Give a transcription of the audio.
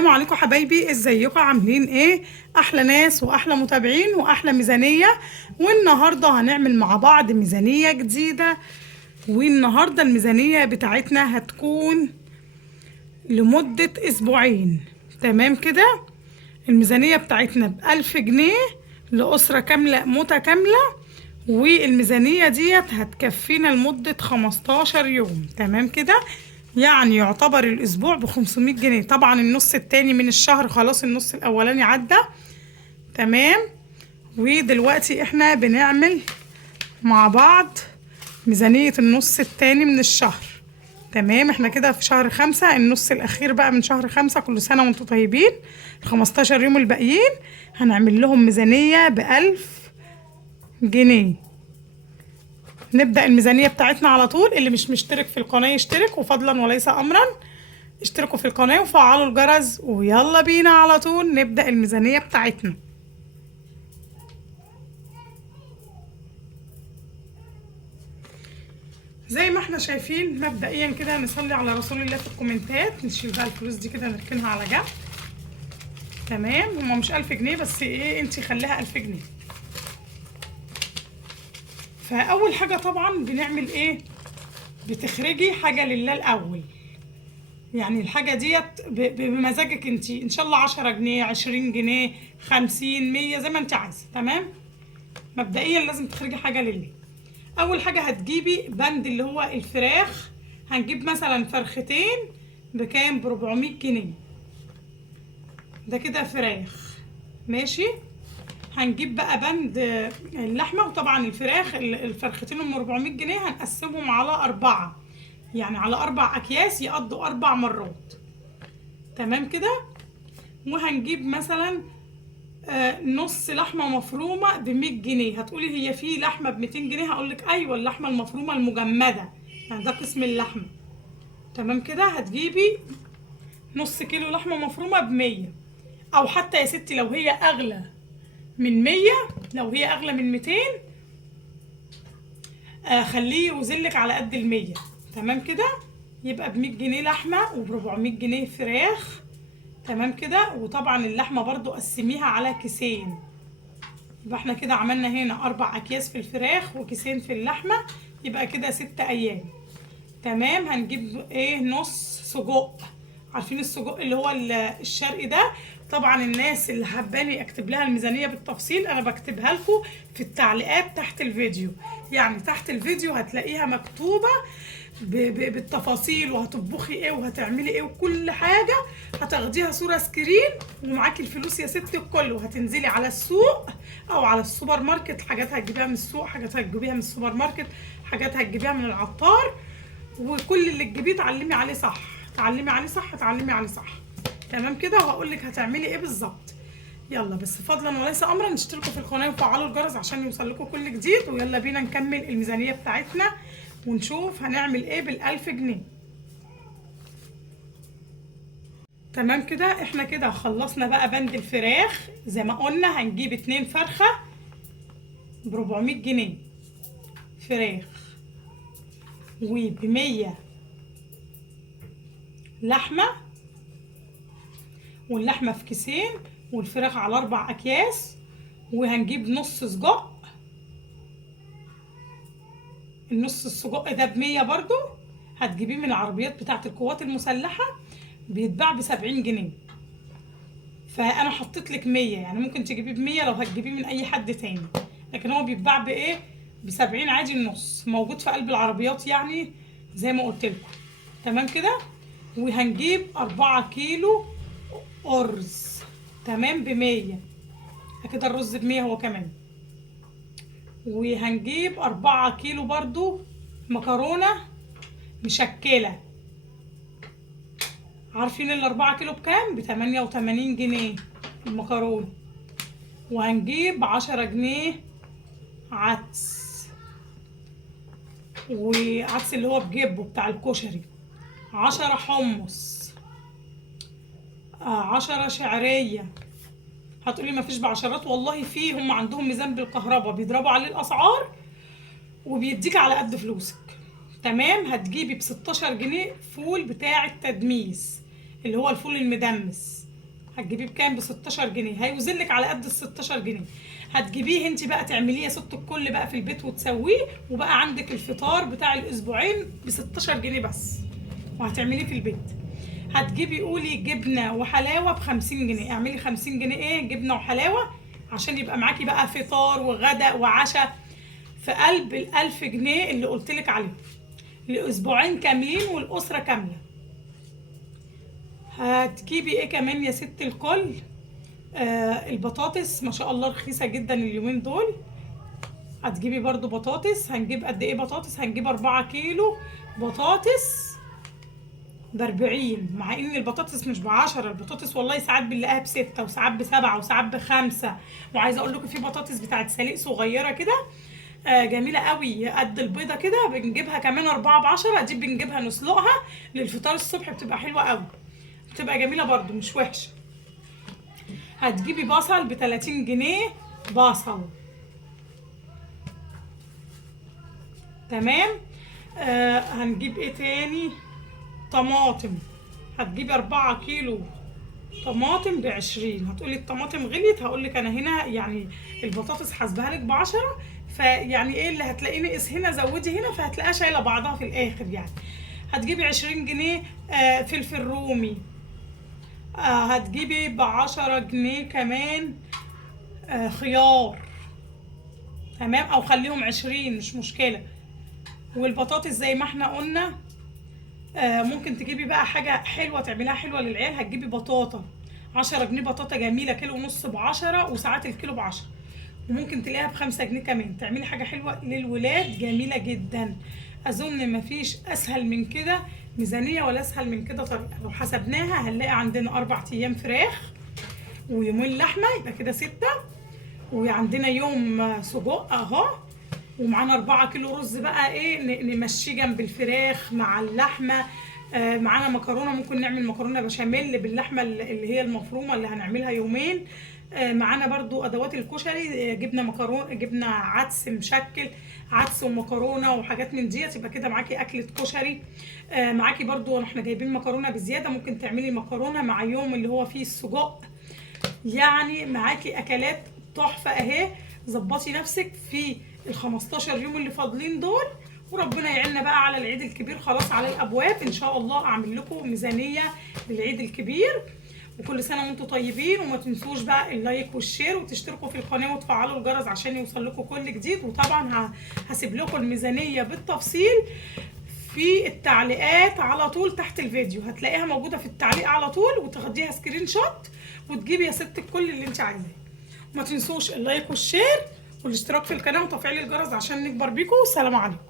السلام عليكم حبايبي، ازيكم عاملين ايه؟ احلى ناس واحلى متابعين واحلى ميزانية. والنهاردة هنعمل مع بعض ميزانية جديدة. والنهاردة الميزانية بتاعتنا هتكون لمدة اسبوعين. تمام كده. الميزانية بتاعتنا ب1000 جنيه لأسرة كاملة متكاملة. والميزانية ديت هتكفينا لمدة 15 يوم. تمام كده. يعني يعتبر الأسبوع ب500 جنيه. طبعا النص التاني من الشهر خلاص، النص الأولاني عدى. تمام. ودلوقتي احنا بنعمل مع بعض ميزانية النص التاني من الشهر. تمام. احنا كده في شهر 5، النص الأخير بقى من شهر 5. كل سنة وانتم طيبين. ال15 يوم الباقيين هنعمل لهم ميزانية ب1000 جنيه. نبدأ الميزانية بتاعتنا على طول. اللي مش مشترك في القناة يشترك، وفضلا وليس أمرا اشتركوا في القناة وفعلوا الجرس. ويلا بينا على طول نبدأ الميزانية بتاعتنا. زي ما احنا شايفين مبدئيا كده نصلي على رسول الله في الكومنتات. نشيل بقى الفلوس دي كده نركنها على جنب. تمام. هما مش 1000 جنيه بس ايه، انتي خليها 1000 جنيه. فأول حاجة طبعا بنعمل ايه؟ بتخرجي حاجة لله الأول. يعني الحاجة ديت بمزاجك انتي، ان شاء الله 10 جنيه 20 جنيه 50 100 زي ما انتي عايزة. تمام. مبدئيا لازم تخرجي حاجة لله. اول حاجة هتجيبي بند اللي هو الفراخ. هنجيب مثلا فرختين بكام؟ ب400 جنيه. ده كده فراخ. ماشي. هنجيب بقى بند اللحمة. وطبعا الفراخ الفرختين ام 400 جنيه هنقسمهم على 4. يعني على 4 أكياس يقضوا 4 مرات. تمام كده. وهنجيب مثلا نص لحمة مفرومة ب100 جنيه. هتقولي هي في لحمة ب200 جنيه؟ هقولك أيوة، اللحمة المفرومة المجمدة، يعني ده قسم اللحمة. تمام كده. هتجيبي نص كيلو لحمة مفرومة ب100. أو حتى يا ستي لو هي أغلى من 100، لو هي أغلى من 200 خليه يوزنلك على قد 100. تمام كده. يبقى ب100 جنيه لحمة وب400 جنيه فراخ. تمام كده. وطبعا اللحمة برضو قسميها على كيسين. يبقى احنا كده عملنا هنا 4 أكياس في الفراخ وكيسين في اللحمة. يبقى كده 6 أيام. تمام. هنجيب ايه؟ نص سجق. عارفين السجق اللي هو الشرقي ده؟ طبعا الناس اللي حباني اكتب لها الميزانية بالتفصيل انا بكتبها لكم في التعليقات تحت الفيديو. يعني تحت الفيديو هتلاقيها مكتوبة بالتفاصيل، وهتطبخي ايه وهتعملي ايه وكل حاجة. هتاخديها صورة سكرين ومعاكي الفلوس يا ستي الكل. وهتنزلي على السوق او على السوبر ماركت. حاجات هتجيبيها من السوق، حاجات هتجيبيها من السوبر ماركت، حاجات هتجيبيها من العطار. وكل اللي تجيبيه تعلمي عليه صح، تعلمي عليه صح، تعلمي عليه صح. تمام كده. وهقول لك هتعملي ايه بالظبط. يلا بس فضلا وليس امرا اشتركوا في القناه وفعلوا الجرس عشان يوصل لكم كل جديد. ويلا بينا نكمل الميزانيه بتاعتنا ونشوف هنعمل ايه ب1000 جنيه. تمام كده. احنا كده خلصنا بقى بند الفراخ. زي ما قلنا هنجيب 2 فرخه ب400 جنيه فراخ، وب100 لحمه، واللحمه في كيسين، والفراخ على 4 أكياس. وهنجيب نص سجق. النص السجق ده ب100 برضو. هتجيبيه من العربيات بتاعت القوات المسلحة، بيتباع ب70 جنيه. فأنا حطيت لك 100، يعني ممكن تجيبيه ب100 لو هتجيبيه من أي حد تاني. لكن هو بيتباع بإيه؟ ب70 عادي. النص موجود في قلب العربيات يعني زي ما قلت لكم. تمام كده. وهنجيب 4 كيلو أرز. تمام. ب100. كده الرز ب100 هو كمان. وهنجيب 4 كيلو برضو مكرونة مشكلة. عارفين ال4 كيلو بكام؟ ب88 جنيه المكرونة. وهنجيب 10 جنيه عدس. وعدس اللي هو بجيبه بتاع الكشري. 10 حمص. 10 شعرية. هتقولي مفيش بعشرات؟ والله فيه، هم عندهم ميزان بالكهرباء بيضربوا عليه الأسعار وبيديك على قد فلوسك. تمام. هتجيبي ب16 جنيه فول بتاع التدميس اللي هو الفول المدمس. هتجيبيه بكام؟ ب 16 جنيه. هيوزن لك على قد ال 16 جنيه. هتجيبيه انت بقى تعمليه يا ست الكل بقى في البيت وتسويه، وبقى عندك الفطار بتاع الاسبوعين ب 16 جنيه بس، وهتعمليه في البيت. هتجيبي قولي جبنه وحلاوه ب 50 جنيه. اعملي 50 جنيه ايه جبنه وحلاوه، عشان يبقى معاكي بقى فطار وغدا وعشاء في قلب ال 1000 جنيه اللي قلت لك عليهم لاسبوعين كاملين والاسره كامله. هتجيبي ايه كمان يا ست الكل؟ البطاطس ما شاء الله رخيصه جدا اليومين دول. هتجيبي برضو بطاطس. هنجيب قد ايه بطاطس؟ هنجيب 4 كيلو بطاطس ب40، مع ان البطاطس مش ب10. البطاطس والله ساعات بنلاقيها ب6 وساعات ب7 وساعات ب5. وعايزه اقول لكم في بطاطس بتاعت سليق صغيره كده جميله قوي قد البيضه كده، بنجيبها كمان 4 ب10. دي بنجيبها نسلقها للفطار الصبح، بتبقى حلوه قوي، بتبقى جميله برضو مش وحشه. هتجيبي بصل ب 30 جنيه بصل. تمام. هنجيب ايه تاني؟ طماطم. هتجيبي 4 كيلو طماطم ب20. هتقولي الطماطم غليت، هقولك انا هنا يعني البطاطس حاسبها لك ب10، فيعني ايه اللي هتلاقيني قيس هنا زودي هنا، فهتلاقيها شايله بعضها في الاخر يعني. هتجيبي 20 جنيه فلفل رومي. هتجيبي ب10 جنيه كمان خيار. تمام، او خليهم 20 مش مشكله. والبطاطس زي ما احنا قلنا ممكن تجيبي بقى حاجه حلوه تعملها حلوه للعيال. هتجيبي بطاطا 10 جنيه، بطاطا جميله كيلو ونص ب10، وساعات الكيلو ب10، وممكن تلاقيها ب5 جنيه كمان. تعملي حاجه حلوه للولاد جميله جدا. اظن مفيش اسهل من كده ميزانيه ولا اسهل من كده طريقه. لو حسبناها هنلاقي عندنا 4 ايام فراخ ويومين لحمه، يبقى كده 6. وعندنا يوم سجق اهو، ومعانا 4 كيلو رز بقى ايه نمشيه جنب الفراخ مع اللحمه. معانا مكرونه، ممكن نعمل مكرونه بشاميل باللحمه اللي هي المفرومه اللي هنعملها يومين. معانا برضو ادوات الكشري، جبنا مكرونه، جبنا عدس مشكل، عدس ومكرونه وحاجات من دي، يبقى كده معاكي اكله كشري. معاكي برضو احنا جايبين مكرونه بزياده، ممكن تعملي مكرونه مع يوم اللي هو فيه السجق. يعني معاكي اكلات تحفه اهي. ظبطي نفسك في ال15 يوم اللي فاضلين دول، وربنا يعيننا بقى على العيد الكبير، خلاص على الابواب ان شاء الله. اعمل لكم ميزانيه للعيد الكبير. وكل سنه وانتم طيبين. وما تنسوش بقى اللايك والشير وتشتركوا في القناه وتفعلوا الجرس عشان يوصل لكم كل جديد. وطبعا هسيب لكم الميزانيه بالتفصيل في التعليقات على طول تحت الفيديو، هتلاقيها موجوده في التعليق على طول، وتاخديها سكرين شوت وتجيبي يا ست كل اللي انت عايزاه. ما تنسوش اللايك والشير والاشتراك في القناه وتفعيل الجرس عشان نكبر بيكم. والسلام عليكم.